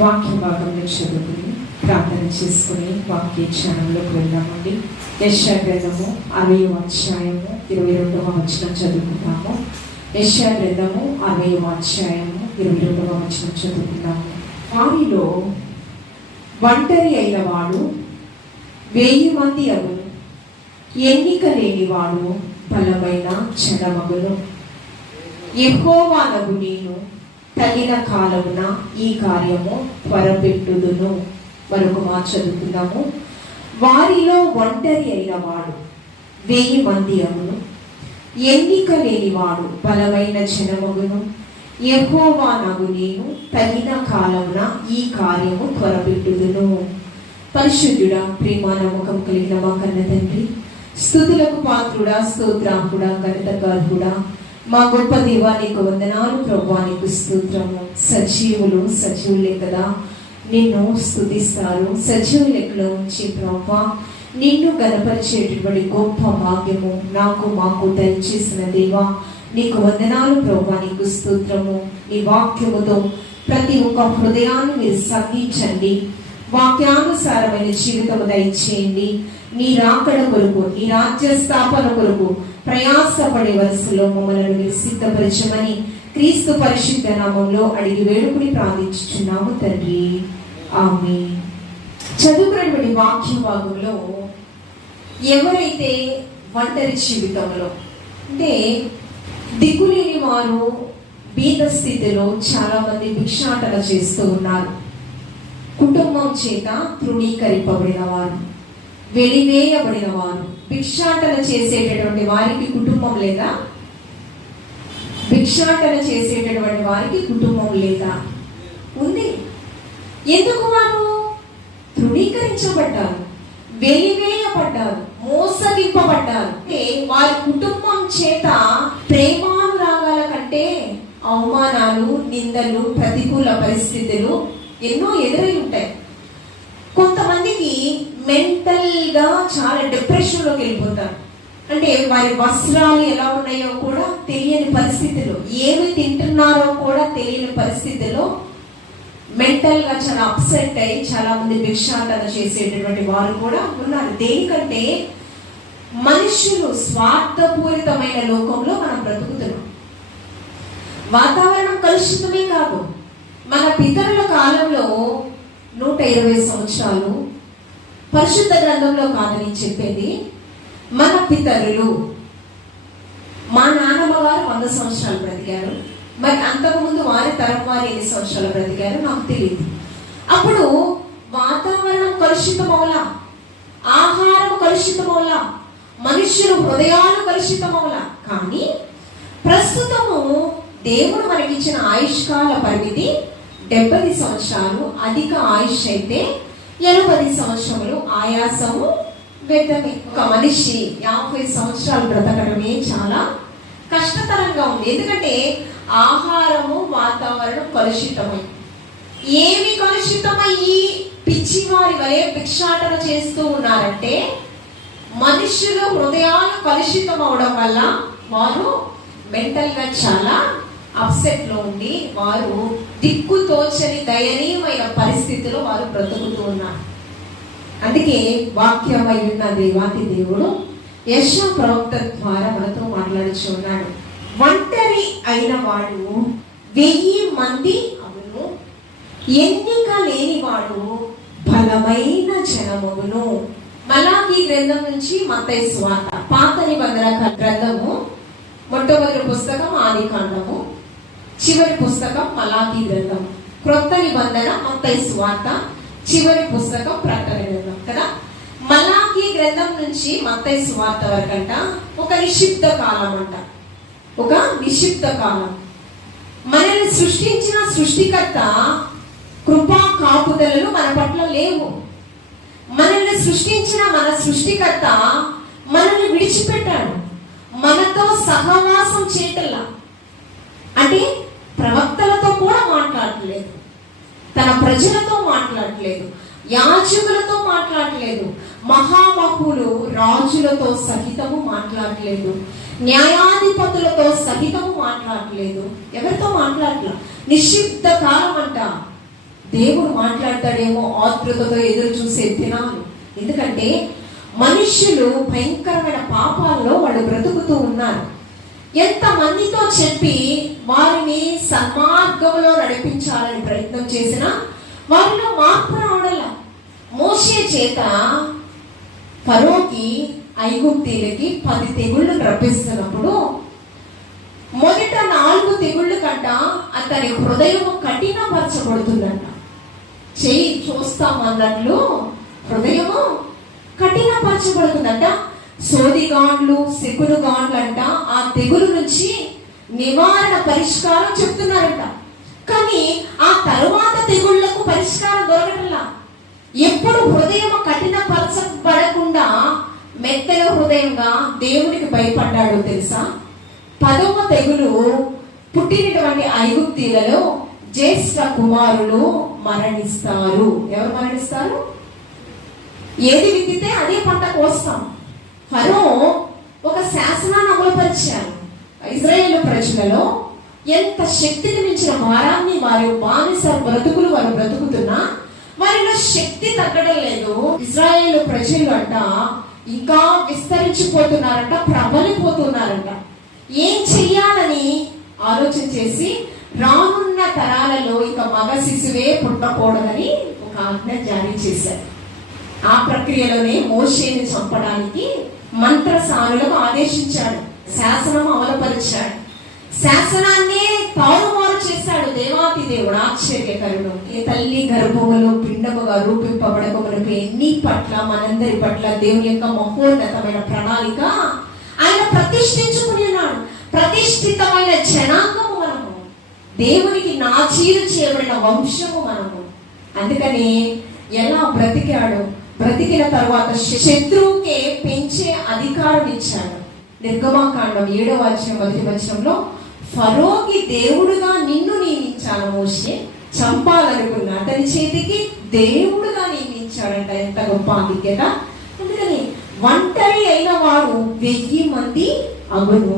వాక్య భాగంలో చదువుకుని ప్రార్థన చేసుకుని వాక్య ధ్యానంలోకి వెళ్దామండి. యెషయా గ్రంథము 60వ అధ్యాయము 22వ వచనం చదువుకుందాము. యెషయా గ్రంథము 60వ అధ్యాయము 22వ వచనం చదువుకుందాము. వారిలో ఒంటరి అయిన వాడు 1000 మంది అగును, ఎన్నిక లేనివాడు బలమైన జనమగును. యెహోవానగు నేను తగిన కాలమున ఈ కార్యము త్వరపెట్టుదును. మరొక మాట చదువుకుందాము. వారిలో ఒంటరి అయిన వాడు 1000 మంది అగును, ఎన్నిక లేనివాడు బలమైన జనమగును. యెహోవానగు నేను తగిన కాలమున ఈ కార్యము త్వరపెట్టుదును. పరిశుద్ధుడా, ప్రేమ నమ్మకం కలిగిన మా కన్న తండ్రి, స్తుతులకు పాత్రుడా, స్తోత్రాంకుడా, ఘనతగారుడా, మా గొప్ప దేవా నీకు వందనాలు ప్రభువా, నీకు స్తోత్రము. సజీవులే కదా నిన్ను స్తుతిస్తారు. సజీవ లెక్కలో ఉంచి ప్రభువా నిన్ను గణపరిచేటటువంటి గొప్ప భాగ్యము మాకు దయచేసిన దేవా నీకు వందనాలు ప్రభువా, నీకు స్తోత్రము. నీ వాక్యముతో ప్రతి ఒక్క హృదయాన్ని మీరు సంధించండి. వాక్యానుసారమైన జీవితము దయచేయండి. నీ రాకడ కొరకు, నీ రాజ్య స్థాపన కొరకు ప్రయాసపడే వరుసలో మమ్మల్ని మీరు సిద్ధపరచమని క్రీస్తు పరిశుద్ధ నామంలో అడిగి వేడుకుని ప్రార్థించుచున్నాము తండ్రి, ఆమేన్. చదువుకున్నటువంటి వాక్య భాగంలో ఎవరైతే ఒంటరి జీవితంలో అంటే దిక్కులేని వారు, బీద స్థితిలో చాలా మంది భిక్షాటన చేస్తూ ఉన్నారు. కుటుంబం చేత తృణీకరింపబడిన వారు, వెలివేయబడిన వారు, భిక్షాటన చేసేటటువంటి వారికి కుటుంబం లేదా? భిక్షాటన చేసేటటువంటి వారికి కుటుంబం లేదా? ఉంది. ఎందుకు? వారు తృణీకరించబడ్డారు, వెలివేయబడ్డారు, మోసగింపబడ్డారు. వారి కుటుంబం చేత ప్రేమానురాగాల కంటే అవమానాలు, నిందలు, ప్రతికూల పరిస్థితులు ఎన్నో ఎదురై ఉంటాయి. కొంతమందికి మెంటల్ గా చాలా డిప్రెషన్ లోకి వెళ్ళిపోతారు. అంటే వారి వస్త్రాలు ఎలా ఉన్నాయో కూడా తెలియని పరిస్థితిలో, ఏమి తింటున్నారో కూడా తెలియని పరిస్థితిలో మెంటల్ గా చాలా అప్సెట్ అయ్యి చాలా మంది భిక్షాటన చేసేటటువంటి వారు కూడా ఉన్నారు. దేనికంటే మనుషులు స్వార్థపూరితమైన లోకంలో మనం బ్రతుకుతున్నాం. వాతావరణం కలుషితమే కాదు, మన పితరుల కాలంలో 120 సంవత్సరాలు పరిశుద్ధ గ్రంథంలో కాదని చెప్పేది. మన పితరులు, మా నాన్నమ్మ గారు 100 సంవత్సరాలు బ్రతికారు. మరి అంతకుముందు వారి తరం వారు ఎన్ని సంవత్సరాలు బ్రతికారు నాకు తెలియదు. అప్పుడు వాతావరణం కలుషితమవులా, ఆహారం కలుషితమవులా, మనుష్యుల హృదయాలు కలుషితమవులా. కానీ ప్రస్తుతము దేవుడు మనకిచ్చిన ఆయుష్కాల పరిమితి 70 సంవత్సరాలు. అధిక ఆయుష్ అయితే 80 సంవత్సరములు. ఆయాసము వ్యర్థమే. ఒక మనిషి 50 సంవత్సరాలు బ్రతకడమే చాలా కష్టతరంగా ఉంది. ఎందుకంటే ఆహారము, వాతావరణం కలుషితమై, ఏమి కలుషితమయ్యి పిచ్చివారి వలె భిక్షాటన చేస్తూ ఉన్నారంటే మనుషుల హృదయాలు కలుషితం అవడం వల్ల వారు మెంటల్ గా చాలా అప్సెట్ లో ఉండి వారు దిక్కుతోచని దయనీయమైన పరిస్థితిలో వారు బ్రతుకుతూ ఉన్నారు. అందుకే వాక్యమై ఉన్న దేవాతి దేవుడు యెషయా ప్రవక్త ద్వారా మనతో మాట్లాడుచు ఉన్నాడు. ఒంటరి అయిన వాడు 1000 మంది అగును, ఎన్నిక లేని వాడు బలమైన జనమగును. మలాకీ గ్రంథం నుంచి మత్తయి సువార్త, పాత నిబంధన గ్రంథము మొట్టమొదటి పుస్తకం ఆదికాండము, చివరి పుస్తకం మలాకీ గ్రంథం, క్రొత్త నిబంధన మత్తయి సువార్త, చివరి పుస్తకం ప్రకటన గ్రంథం కదా. మలాకీ గ్రంథం నుంచి మత్తయి సువార్త వరకంట ఒక నిశ్శబ్ద కాలం అంట, ఒక నిశ్శబ్ద కాలం. మనల్ని సృష్టించిన సృష్టికర్త కృపా కాపుదలలు మన పట్ల లేవు. మనల్ని సృష్టించిన మన సృష్టికర్త మనల్ని విడిచిపెట్టాడు. మనతో సహవాసం చేయటల్లా, అంటే ప్రవక్తలతో కూడా మాట్లాడలేదు, తన ప్రజలతో మాట్లాడలేదు, యాజకులతో మాట్లాడలేదు, మహామహులు రాజులతో సహితము మాట్లాడలేదు, న్యాయాధిపతులతో సహితము మాట్లాడలేదు. ఎవరితో మాట్లాడలేదు. నిశ్శబ్ద కాలం అంట. దేవుడు మాట్లాడతాడేమో ఆతృతతో ఎదురు చూసే దినాలు. ఎందుకంటే మనుష్యులు భయంకరమైన పాపాల్లో వాళ్ళు బ్రతుకుతూ ఉన్నారు. ఎంత మందితో చెప్పి వారిని సన్మార్గంలో నడిపించాలని ప్రయత్నం చేసినా వారిలో మార్పు రావడంలా. మోషే చేత ఫరోకి ఐగుప్తీయులకి 10 తెగుళ్ళు రప్పిస్తున్నప్పుడు మొదట 4 తెగుళ్ళు కంట అతని హృదయం కఠినపరచబడుతుందంట. చెయ్యి చూస్తామన్నట్లు హృదయము కఠినపరచబడుతుందంట. సోదిగాండ్లు, సెకులు గాండ్లు అంట ఆ తెగులు నుంచి నివారణ పరిష్కారం చెప్తున్నారంట. కానీ ఆ తరువాత తెగుళ్లకు పరిష్కారం దొరకటంలా. ఎప్పుడు హృదయం కఠినపరచబడకుండా మెత్తన హృదయంగా దేవునికి భయపడ్డాడు తెలుసా? 10వ తెగులు పుట్టినటువంటి ఐగుప్తీయులలో జ్యేష్ఠ కుమారులు మరణిస్తారు. ఎవరు మరణిస్తారు? ఏది విత్తితే అదే పంట కోస్తాం. ఫరో ఒక శాసనాన్ని అమలుపరిచారు. ఇజ్రాయేలు ప్రజలలో ఎంత శక్తిని మించిన భారాన్ని వారి బానిస బ్రతుకులు వారు బ్రతుకుతున్నా వారిలో శక్తి తగ్గడం లేదు. ఇజ్రాయేలు ప్రజలు అంట ఇంకా విస్తరించిపోతున్నారంట, ప్రబలిపోతున్నారంట. ఏం చెయ్యాలని ఆలోచన చేసి రానున్న తరాలలో ఇక మగ శిశువే పుట్టకూడదని ఒక ఆజ్ఞ జారీ చేశారు. ఆ ప్రక్రియలోనే మోషేని చంపడానికి మంత్రసానులకు ఆదేశించాడు. శాసనం అమలుపరిచాడు. శాసనాన్నే తారుమారు చేశాడు దేవాతి దేవుడు. ఆశ్చర్యకరుడు. ఏ తల్లి గర్భములో పిండముగా రూపింపబడకమునకు ఎన్ని పట్ల మనందరి పట్ల దేవుని యొక్క మహోన్నతమైన ప్రణాళిక ఆయన ప్రతిష్ఠించుకుని ఉన్నాడు. ప్రతిష్ఠితమైన జనాంగము మనము, దేవునికి నాచీరు చేయబడిన వంశము మనము. అందుకని ఎలా బ్రతికాడు? బ్రతికిన తర్వాత శత్రువుకే పెంచే అధికారం ఇచ్చాడు. నిర్గమాకాండం 7వ అధ్యాయం 1వ వచనంలో ఫరోకి దేవుడుగా నిన్ను నియమించాను మోషే, చంపాలనుకున్న అతని చేతికి దేవుడుగా నియమించాడంట. ఎంత గొప్ప ఆధిక్యత! అందుకని ఒంటరి అయిన వాడు 1000 మంది అగును,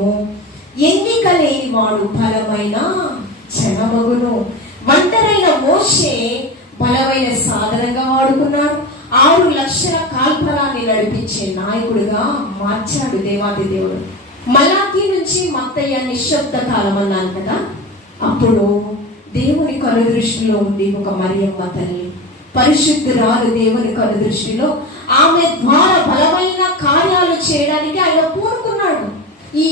ఎన్నిక లేని వాడు బలమైన జనమగును. ఒంటరైన మోషే బలమైన సాధనంగా వాడుకున్నాడు. 6 లక్షల కాల్పరాన్ని నడిపించే నాయకుడిగా మార్చాడు దేవాది దేవుడు. మలాకి నుంచి మత్తయ్య నిశ్శబ్ద కాలం అన్నాను కదా. అప్పుడు దేవుని కనుదృష్టిలో ఉంది ఒక మరియమ్మ తల్లి, పరిశుద్ధురాలు. దేవుని కనుదృష్టిలో ఆమె ద్వారా బలమైన కార్యాలు చేయడానికి ఆయన పూనుకున్నాడు. ఈ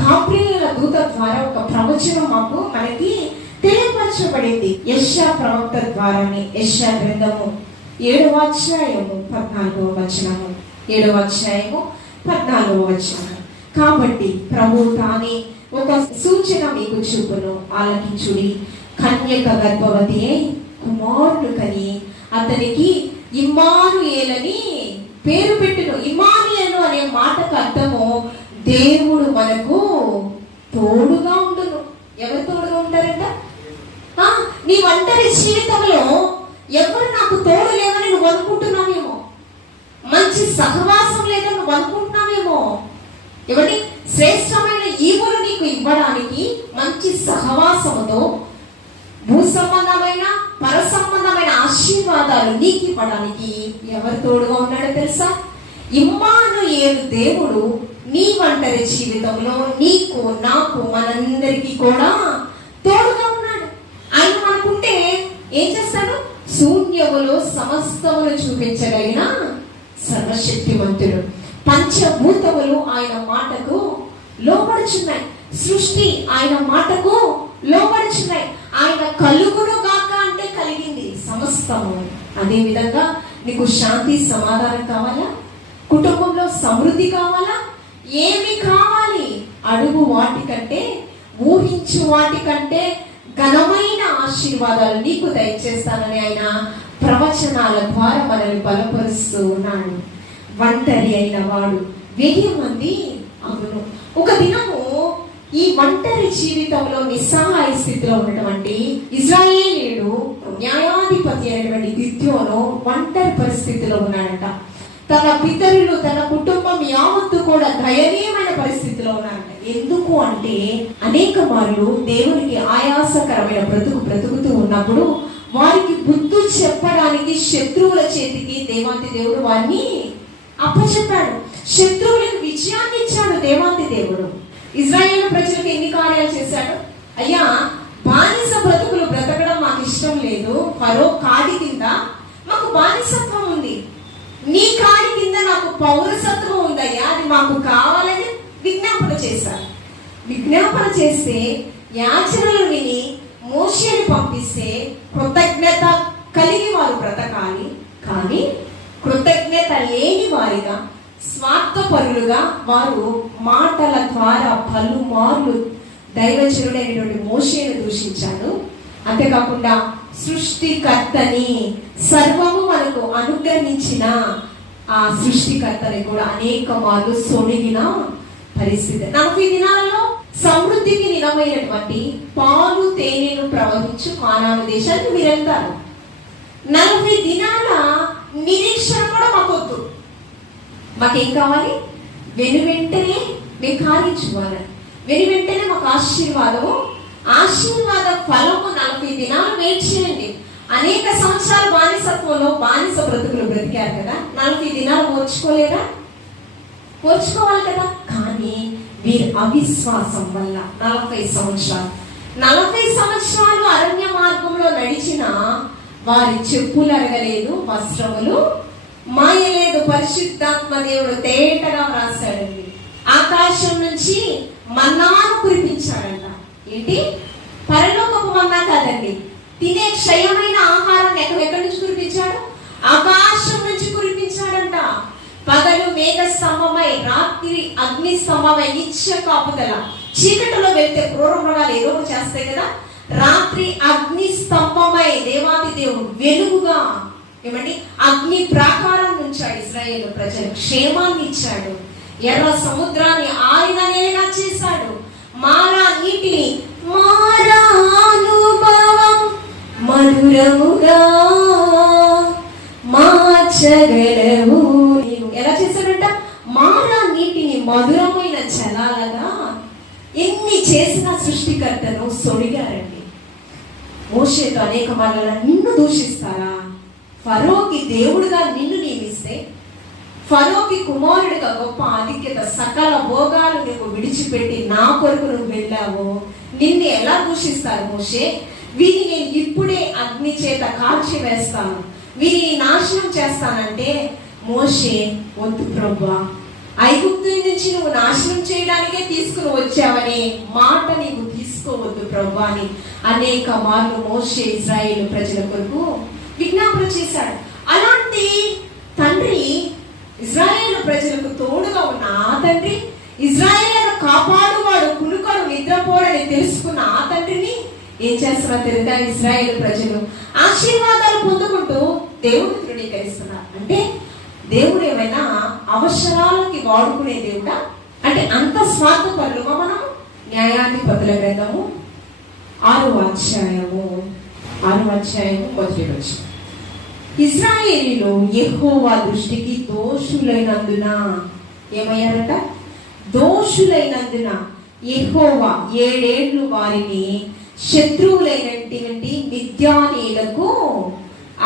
గాబ్రియేలు దూత ద్వారా ఒక ప్రవచనం మనకి తెలియపరచబడింది. యెషయా ప్రవక్త ద్వారానే. యెషయా గ్రంథము 7వ అధ్యాయము 14వ వచనము. 7వ అధ్యాయము 14వ వచనము. కాబట్టి ప్రభు తానే ఒక సూచన మీకు చూపును, ఆలకించుడి. కన్యక గర్భవతి అయి కుమారుడు కని అతనికి ఇమ్మానుయేలని పేరు పెట్టును. ఇమ్మానుయేలు అనే మాటకు అర్థము దేవుడు మనకు తోడుగా ఉండును. ఎవరు తోడుగా ఉంటారంట? నీ ఒంటరి జీవితంలో ఎవరు నాకు తోడు లేదని నువ్వు అనుకుంటున్నావేమో, మంచి సహవాసం లేదని నువ్వు అనుకుంటున్నావేమో. ఎవరి శ్రేష్టమైన ఈవులు నీకు ఇవ్వడానికి, మంచి సహవాసముతో భూ సంబంధమైన పర సంబంధమైన ఆశీర్వాదాలు నీకు ఇవ్వడానికి ఎవరు తోడుగా ఉన్నాడో తెలుసా? ఇమ్మానుయేలు దేవుడు నీ ఒంటరి జీవితంలో నీకు, నాకు, మనందరికీ కూడా తోడుగా ఉన్నాడు. ఆయన మనకుంటే ఏం చేస్తాడు? శూన్యములో సమస్తమును చూపించగలిగిన సర్వశక్తివంతుడు. పంచభూతములు ఆయన మాటకు లోబడుచున్నాయి. సృష్టి ఆయన మాటకు లోబడుచున్నాయి. ఆయన కలుగును గాక అంటే కలిగింది సమస్తము. అదే విధంగా నీకు శాంతి సమాధానం కావాలా? కుటుంబంలో సమృద్ధి కావాలా? ఏమి కావాలి? అడుగు వాటికంటే, ఊహించు వాటికంటే ఘనమైన ఆశీర్వాదాలు నీకు దయచేస్తానని ఆయన ప్రవచనాల ద్వారా మనల్ని బలపరుస్తూ ఉన్నాడు. ఒంటరి అయిన వాడు 1000 మంది అగును. ఒక దినము ఈ ఒంటరి జీవితంలో నిస్సహాయ స్థితిలో ఉన్నటువంటి ఇశ్రాయేలీయుడు న్యాయాధిపతి అయినటువంటి గిద్యోను ఒంటరి పరిస్థితిలో ఉన్నాడంట. తన పితరులు, తన కుటుంబం యావత్తు కూడా దయనీయమైన పరిస్థితిలో ఉన్నారంట. ఎందుకు అంటే అనేక మార్లు దేవునికి ఆయాసకరమైన బ్రతుకుతూ ఉన్నప్పుడు వారికి బుద్ధి చెప్పడానికి శత్రువుల చేతికి దేవాతి దేవుడు వారిని అప్పచెప్పాడు. శత్రువులకు విజయాన్ని ఇచ్చాడు దేవాతి దేవుడు. ఇజ్రాయేల్ ప్రజలకు ఎన్ని కార్యాలు చేశాడు? అయ్యా, బానిస బ్రతుకులు బ్రతకడం మాకు ఇష్టం లేదు, ఫరో కాడి కింద మాకు బానిసత్వం ఉంది, నీ కాడి కింద నాకు పౌరసత్వం ఉందయ్యా, అది మాకు కావాలని విజ్ఞాపన చేశారు. విజ్ఞాపన చేస్తే యాచనలు విని మోషేని పంపిస్తే కృతజ్ఞత కలిగి వారు బ్రతకాలి, కానీ కృతజ్ఞత లేని వారిగా స్వార్థపరులుగా వారు మాటల ద్వారా పలుమార్లు దైవజనుడైనటువంటి మోషేను దూషించాడు. అంతేకాకుండా సృష్టికర్తని, సర్వము మనకు అనుగ్రహించిన ఆ సృష్టికర్తని కూడా అనేక మార్లు సొనిగిన పరిస్థితి. 40 దినాలలో సమృద్ధికి నిలమైనటువంటి పాలు తేనెను ప్రవహించు కానాను దేశానికి మీరు వెళ్తారు. 40 దినాల నిరీక్షణ కూడా మాకొద్దు. మాకేం కావాలి? వెను వెంటనే మేము కార్యించుకోవాలి, వెను వెంటనే మాకు ఆశీర్వాద ఫలము 40 దినాలు వెయిట్ చేయండి. అనేక సంవత్సరాలు బానిసత్వంలో బానిస బ్రతుకులు బ్రతికారు కదా, 40 దినాలు ఓర్చుకోలేరా? ఓర్చుకోవాలి కదా. కానీ వీరి అవిశ్వాసం వల్ల 40 సంవత్సరాలు అరణ్య మార్గంలో నడిచిన వారి చెప్పులు అరగలేదు, వస్త్రములు మాయలేదు. పరిశుద్ధాత్మ దేవుడు తేటగా వ్రాసాడండి. ఆకాశం నుంచి మన్నాను కురిపించాడంట. ఏంటి? పరలోకపు మన్నా కాదండి, తినే క్షయమైన ఆహారాన్ని ఎక్కడి నుంచి కురిపించాడు? ఆకాశం నుంచి కురిపించాడంట. పగలు మేఘ స్తంభమై, రాత్రి అగ్ని స్తంభమై, నిత్య కాపుదల. చీకటిలో వెళ్తే క్రూర మృగాలు ఏదో చేస్తాయి కదా, రాత్రి అగ్ని స్తంభమై దేవాది దేవుడు వెలుగుగా ఏమండి అగ్ని ప్రాకారం నుంచాడు. ఇశ్రాయేలు ప్రజలు క్షేమాన్ని ఇచ్చాడు. ఎర్ర సముద్రాన్ని ఆరిన నేలగా చేశాడు. మారా నీటిని మారానుభవం మధురముగా మార్చగలవు. ఎలా చేశాడంట? మారా నీటిని మధురమైన జలాలుగా. ఎన్ని చేసిన సృష్టికర్తను సొడిగారండి. మోషేతో అనేక మార్లు నిన్ను దూషిస్తారా? ఫరోకి దేవుడుగా నిన్ను నియమిస్తే, ఫరోకి కుమారుడిగా గొప్ప ఆధిక్యత, సకల భోగాలు నువ్వు విడిచిపెట్టి నా కొరకు నువ్వు వెళ్ళావు, నిన్ను ఎలా దూషిస్తారు మోషే? వీరిని నేను ఇప్పుడే అగ్ని చేత కాల్చి వేస్తాను, వీరిని నాశనం చేస్తానంటే, మోషే వద్దు ప్రభువా, ఐగుప్తు నుంచి నువ్వు నాశనం చేయడానికే తీసుకుని వచ్చావనే మాట నీవు తీసుకోవద్దు ప్రభువా అని అనేక మార్లు మోషే ఇశ్రాయేలు ప్రజల కొరకు విజ్ఞాపన చేశాడు. అలాంటి తండ్రి ఇశ్రాయేలు ప్రజలకు తోడుగా ఉన్న ఆ తండ్రి, ఇశ్రాయేలును కాపాడువాడు, కునుకడు నిద్రపోడని తెలుసుకున్న ఆ తండ్రిని ఏం చేస్తున్నా తెలుసా? ఇశ్రాయేలు ప్రజలు ఆశీర్వాదాలు పొందుకుంటూ దేవుడు తృణీకరిస్తున్నారు. అంటే దేవుడు ఏమైనా అవసరాలకి వాడుకునే దేవుడా? అంటే అంత స్వార్థపరులుగా మనం న్యాయాధిపతుల గ్రంథము 6వ అధ్యాయము 1 ఇశ్రాయేలీలు యెహోవా దృష్టికి దోషులైనందున ఏమయ్యారట? దోషులైనందున యెహోవా 7 ఏళ్ళు వారిని శత్రువులైనటువంటి మిద్యానీయులకు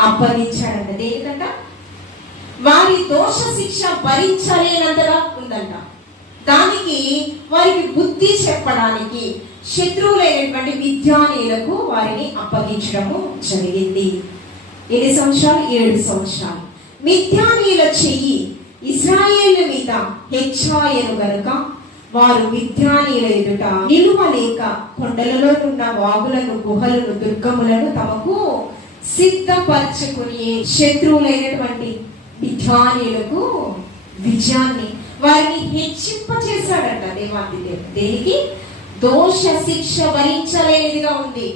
అప్పగించాడంట. దేనికంట? వారి దోష శిక్ష భరించలేనంతగా ఉందంట. దానికి వారికి బుద్ధి చెప్పడానికి శత్రువులైనటువంటి మిద్యానీయులకు వారిని అప్పగించడము జరిగింది. 7 సంవత్సరాలు 7 సంవత్సరాలు మిద్యానీయుల చెయ్యి ఇశ్రాయేలు మీద హెచ్చాయను గనుక వారు మిద్యానీయుల ఎదుట నిలువలేక కొండలలో ఉన్న వాగులను, గుహలను, దుర్గములను తమకు సిద్ధపరచుకుని శత్రువులైనటువంటి మిద్యానీయులకు విజయాన్ని వారిని హెచ్చింప చేశాడంట దేవాది దేవుడు. దేనికి? దోష శిక్ష భరించలేనిదిగా ఉంది.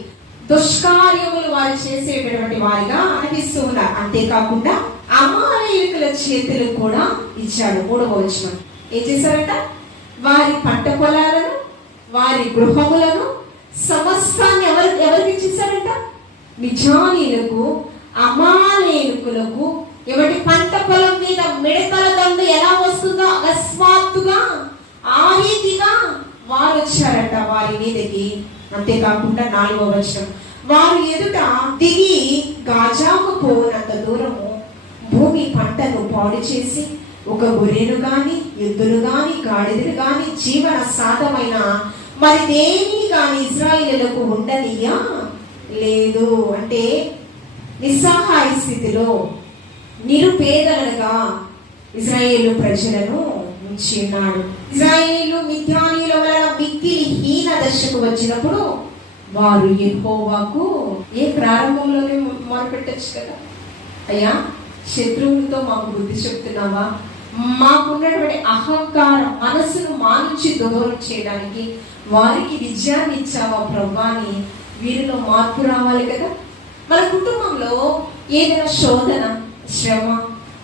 దుష్కార్యములు వారు చేసేటటువంటి వారిగా అనిపిస్తూ ఉన్నారు. అంతేకాకుండా అమాయకుల చేతులు కూడా ఇచ్చాడు. 3వ వచనం ఏం చేశారంట? వారి పంట పొలాలను, వారి గృహములను, సమస్తాన్ని ఎవరికి ఇచ్చేసారంట? మిద్యానీయులకు, అమాలేకులకు. ఎవరి పంట పొలం మీద మిడతల దండు ఎలా వస్తుందో అకస్మాత్తుగా ఆ రీతిగా వారు వచ్చారట వారి మీదకి. అంతేకాకుండా 4వ వచనం వారు ఎదుట దిగి గాజాకు పోనంత దూరము భూమి పంటను పాడు చేసి ఒక గొర్రెను గాని ఎద్దును గాని గాడిదను గాని జీవన సాధమైన మరి దేనిని గాని ఇశ్రాయేలులకు ఉండనియా లేదు. అంటే నిస్సహాయ స్థితిలో నిరుపేదలుగా ఇశ్రాయేలు ప్రజలను ఉంచి ఉన్నాడు. ఇశ్రాయేలు మిద్యానీయుల వలన మిక్కిలి హీన దశకు వచ్చినప్పుడు వారు యెహోవాకు ప్రారంభంలోనే మొరపెట్టొచ్చు కదా, అయ్యా శత్రువులతో మాకు బుద్ధి చెప్తున్నావా, మాకున్నటువంటి అహంకారం మనసును మానుచి దూరం చేయడానికి వారికి విజయాన్ని ఇచ్చావా ప్రభువాని వీరిలో మార్పు రావాలి కదా. మన కుటుంబంలో ఏదైనా శోధన శ్రమ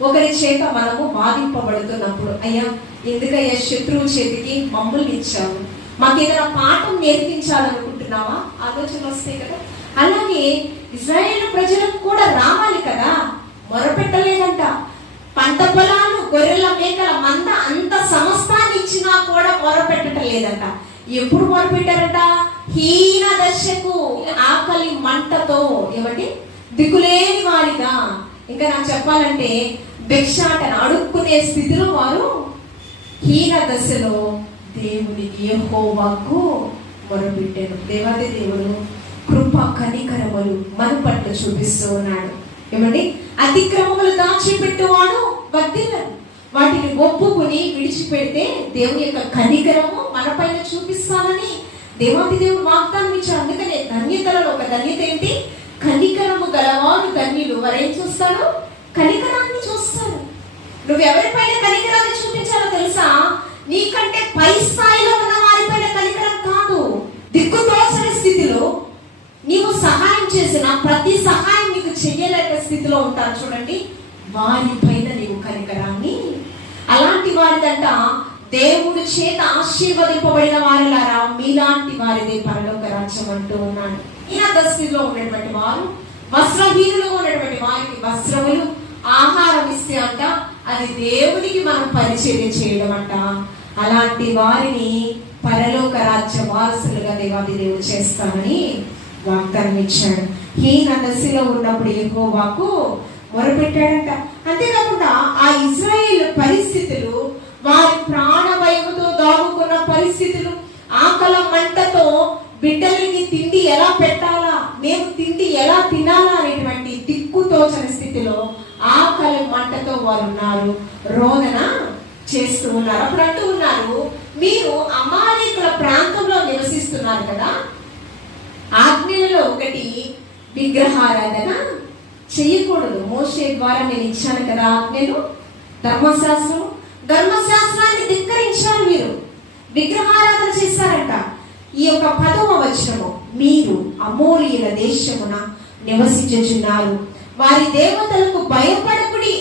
ఒకరి చేత మనము బాధింపబడుతున్నప్పుడు, అయ్యా ఎందుకయ్యా శత్రువు చేతికి మమ్మల్ని ఇచ్చావు, మాకేదైనా పాఠం నేర్పించాలనుకుంటున్నావా ఆలోచనలు వస్తాయి కదా. అలాగే ఇశ్రాయేలు ప్రజలకు కూడా రావాలి కదా. మొరపెట్టలేదంట. పంట పొలాలు గొర్రెల మేకల మంద అంత సమస్తాన్ని ఇచ్చినా కూడా మొరపెట్టలేదంట. ఎప్పుడు మొరపెట్టారంట? హీన దశకు, ఆకలి మంటతో, ఏమంటే దిక్కులేని వారిగా, ఇంకా నాకు చెప్పాలంటే భిక్షాటన అడుక్కునే స్థితిలో వారు హీన దశలో దేవునికి యెహోవాకు మొరపెట్టారు. దేవాది దేవుడు కృప కనికరములు మన పట్ల చూపిస్తూ ఉన్నాడు. ఏమండి అతిక్రమములు దాచిపెట్టువాడు వర్ధిల్లడు. వాటిని ఒప్పుకుని విడిచిపెడితే దేవుని యొక్క కనికరము మన పైన చూపిస్తానని దేవాది దేవుడు వాగ్దానం ఇచ్చాడు. అందుకనే ధన్యతలలో ఒక ధన్యత ఏంటి? కనికరము గలవాడు ధన్యులు. వారేం చూస్తాడు? కనికరాన్ని చూస్తాడు. నువ్వు ఎవరిపైన కనికరాన్ని చూపించాలో తెలుసా? నీకంటే పై స్థాయిలో ఉన్న వారిపైన కనికరం కాదు. దిక్కుతోచని స్థితిలో నీవు సహాయం చేసిన ప్రతి సహాయం నీకు చెయ్యలేక స్థితిలో ఉంటారు చూడండి, వారిపైన నీవు కనికరాన్ని, అలాంటి వారిదంట దేవుడి చేత ఆశీర్వదింపబడిన వారిలారా మీలాంటి వారిదే పరలోక రాజ్యం అంటూ ఉన్నాడు. ఈ స్థితిలో ఉన్నటువంటి వారు, వస్త్రహీనులుగా ఉన్నటువంటి వారికి వస్త్రములు, ఆహారం ఇస్తే అంట అది దేవునికి మనం పరిచర్య చేయడం అంట. అలాంటి వారిని పరలోక రాజ్య వారసులుగా దేవాది దేవుడు చేస్తామని వాగ్దానం ఇచ్చాడు. హీన దశలో ఉన్నప్పుడు యెహోవాకు మొరపెట్టాడంట. అంతేకాకుండా ఆ ఇశ్రాయేలు పరిస్థితులు, వారి ప్రాణభయముతో దాగుకున్న పరిస్థితులు, ఆకలి మంటతో బిడ్డలకి తిండి ఎలా పెట్టాలా, మేము తిండి ఎలా తినాలా అనేటువంటి దిక్కుతోచని స్థితిలో ఆకలి మంటతో వారు ఉన్నారు, రోదన చేస్తూ ఉన్నారు. అప్పుడు అంటూ ఉన్నారు, మీరు అమాలేకుల ప్రాంతంలో నివసిస్తున్నారు కదా, ఆజ్ఞలలో ఒకటి విగ్రహారాధన చేయకూడదు. మోషే ద్వారా నేను ఇచ్చాను కదా ఆజ్ఞలు, ధర్మశాస్త్రాన్ని ధిక్కరించారు. మీరు విగ్రహారాధన చేశారంట. ఈ యొక్క 10వ వచనము, మీరు అమోరీయుల దేశమున నివసించుచున్నారు, వారి దేవతలకు భయపడకుడి.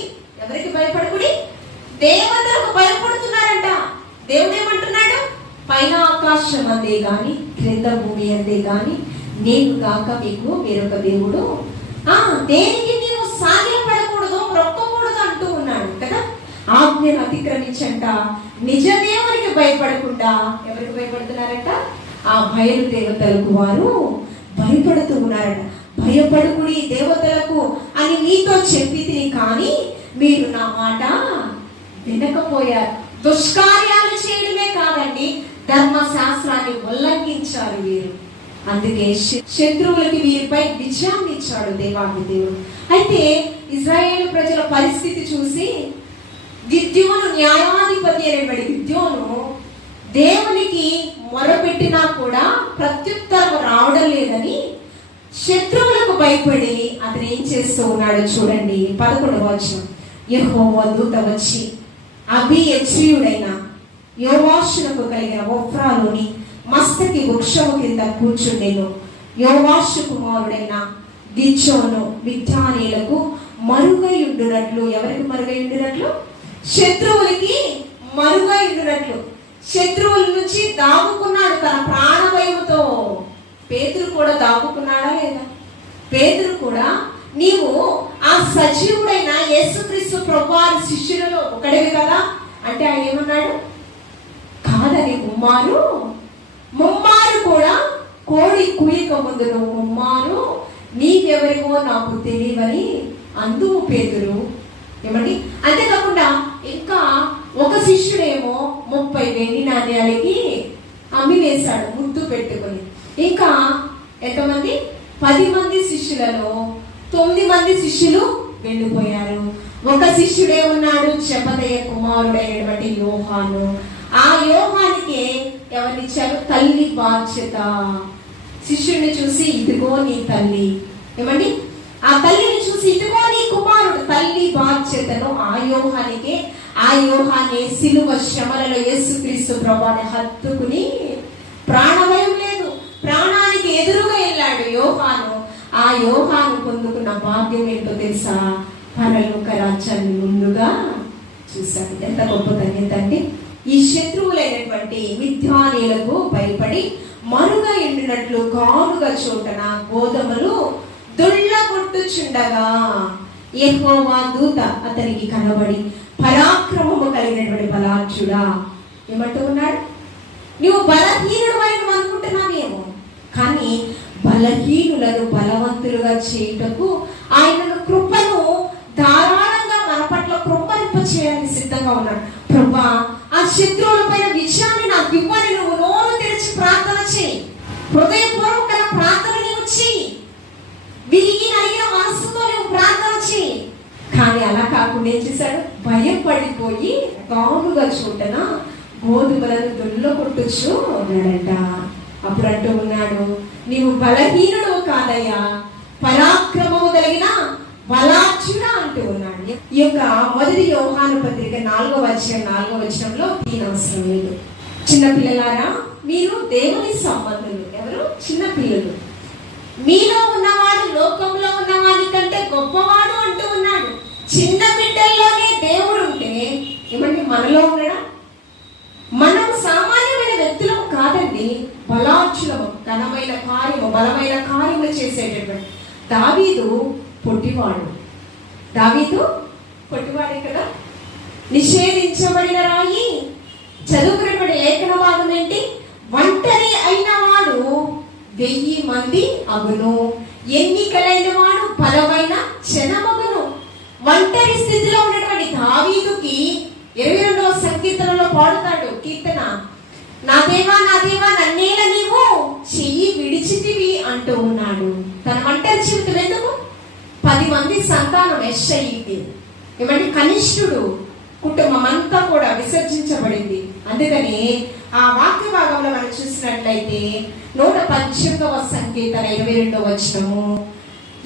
ఎవరికి భయపడకుడి? దేవతలకు భయపడుతున్నారంట. దేవుడు ఏమంటున్నాడు? పైన ఆకాశం అందే గాని క్రింద భూమి అందే గాని నేను కాక మీకు వేరొక దేవుడు, దేనికి నీవు సాగిలపడకూడదు, మొక్కకూడదు అంటూ ఉన్నాడు కదా. ఆజ్ఞను అతిక్రమించంట నిజ దేవునికి భయపడకుండా ఎవరికి భయపడుతున్నారంట? ఆ బయలు దేవతలకు వారు భయపడుతూ ఉన్నారట. భయపడుకుడి దేవతలకు అని మీతో చెప్పితిని, కానీ మీరు నా మాట వినకపోయారు. దుష్కార్యాలు చేయడమే కాదండి, ధర్మశాస్త్రాన్ని ఉల్లంఘించారు వీరు. అందుకే శత్రువులకి వీరిపై విజయాన్ని ఇచ్చాడు దేవాది దేవుడు. అయితే ఇశ్రాయేలు ప్రజల పరిస్థితి చూసి గిద్యోను, న్యాయాధిపతి అనేవాడి గిద్యోను దేవునికి మొరపెట్టినా కూడా ప్రత్యుత్తరం రావడం లేదని శత్రువులకు భయపడి అతను ఏం చేస్తూ ఉన్నాడు చూడండి. 11వ వచనం, యెహోవా దూత వచ్చి అబీయజ్రీయుడైన యోవాషునకు కలిగిన ఒఫ్రాలోని మస్తకి వృక్షము కింద కూర్చుండెను. యోవాషు కుమారుడైన గిద్యోను మిద్యానీయులకు మరుగై ఉండునట్లు. ఎవరికి మరుగై ఉండునట్లు? శత్రువులకి మరుగై ఉండునట్లు. శత్రువుల నుంచి దాగుకున్నాడు తన ప్రాణభయముతో. పేతురు కూడా దాగుకున్నాడా లేదా? పేతురు కూడా నీవు ఆ సజీవుడైన యేసుక్రీస్తు ప్రభువారి శిష్యులలో ఒకడివి కదా అంటే ఆయన ఏమన్నాడు? కాదని ముమ్మారు కూడా కోడి కూయక ముందు నువ్వు మారు నీవెవరివో నాకు తెలియవని అందువు పేతురు. ఏమండి, అంతేకాకుండా ఇంకా ఒక శిష్యుడేమో 30 వెండి నాణ్యాలకి అమ్మి వేశాడు ముద్దు పెట్టుకొని. ఇంకా ఎంతమంది? 10 మంది శిష్యులలో 9 మంది శిష్యులు వెళ్ళిపోయారు. ఒక శిష్యుడే ఉన్నాడు, జెబెదయి కుమారుడైనటువంటి యోహాను. ఆ యోహానికి ఎవరినిచ్చారు? తల్లి బాధ్యత. శిష్యుడిని చూసి ఇదిగో నీ తల్లి. ఏమండి, ఆ తల్లిని చూసి ఇదిగో నీ కుమారుడు. తల్లి బాధ్యతను ఆ యోహానే సిలువ శ్రమలలో యేసుక్రీస్తు ప్రభువుని హత్తుకుని ప్రాణభయం లేదు, ప్రాణానికి ఎదురుగా వెళ్ళాడు యోహాను. ఆ యోహాను పొందుకున్న భాగ్యం ఏంటో తెలుసా? పరలోక రాజ్యాన్ని ముందుగా చూశాడు. ఎంత గొప్ప ధన్యత అండి! ఈ శత్రువులైనటువంటి మిథ్యానీయులకు భయపడి మరుగా ఎండినట్లు గానుగా చోటన గోధుమలు దుళ్ళగొట్టుచుండగా యెహోవా దూత అతనికి కనబడి, పరాక్రమము కలిగినటువంటి బలాఢ్యుడా, ఏమంటూ ఉన్నాడు? నువ్వు బలహీనుడు అని నువ్వు అనుకుంటున్నావేమో, కానీ బలహీనులను బలవంతులుగా చేయుటకు ఆయనను కృపను ధారాళంగా మన పట్ల కృపనింప చేయడానికి సిద్ధంగా ఉన్నాడు. ప్రభా, ఆ శత్రువుల పైన విజయాన్ని నాకు ఇవ్వని నువ్వు నోరు తెరిచి ప్రార్థన చేయి. హృదయపూర్వక ప్రార్థన నీవు చేయి. విరిగి నలిగిన మనసుతో నువ్వు ప్రార్థన చేయి. కానీ అలా కాకుండా ఏం చేశాడు? భయపడిపోయి గానుగా చూడన గోధుమలను దొల్లో కొట్టుచు ఉన్నాడంట. అప్పుడు అంటూ ఉన్నాడు, నీవు బలహీనుడు కాదయ్యా, పరాక్రమము కలిగిన బలాఢ్యుడా అంటూ ఉన్నాడు. ఈ యొక్క 1 యోహాను పత్రిక 4వ వచనంలో దీని అవసరం లేదు. చిన్నపిల్లలారా, మీరు దేవుని సంబంధులు. ఎవరు? చిన్నపిల్లలు. మీలో ఉన్నవాడు లోకంలో ఉన్నవాడి కంటే గొప్పవాడు అంటూ ఉన్నాడు. చిన్న బిడ్డల్లోనే దేవుడు ఉంటే ఏమంటే మనలో ఉండడా? మనం సామాన్యమైన వ్యక్తులం కాదండి, బలాఢ్యులము, ఘనమైన కార్యము, బలమైన కార్యములు చేసేటటువంటి. దావీదు పొట్టివాడే కదా. నిషేధించబడిన రాయి. చదువుకున్నటువంటి లేఖన భాగం ఏంటి? ఒంటరి అయిన వాడు 1000 మంది అగును, ఎన్నికలైన వాడు బలమైన జనమగును. ఒంటరి స్థితిలో ఉన్నటువంటి దావీదుకి 22వ సంకీర్తనలో పాడుతాడు కీర్తన, నా దేవా నన్నేల నీవు చెయ్యి విడిచితివి అంటూ ఉన్నాడు. తన ఒంటరి జీవితం ఎందుకు? 10 మంది సంతానం యెష్షయికి. ఏమంటే కనిష్ఠుడు. కుటుంబం అంతా కూడా విసర్జించబడింది. అందుకని ఆ వాక్య భాగంలో మనం చూసినట్లయితే 118వ సంకీర్తన 22వ వచనము,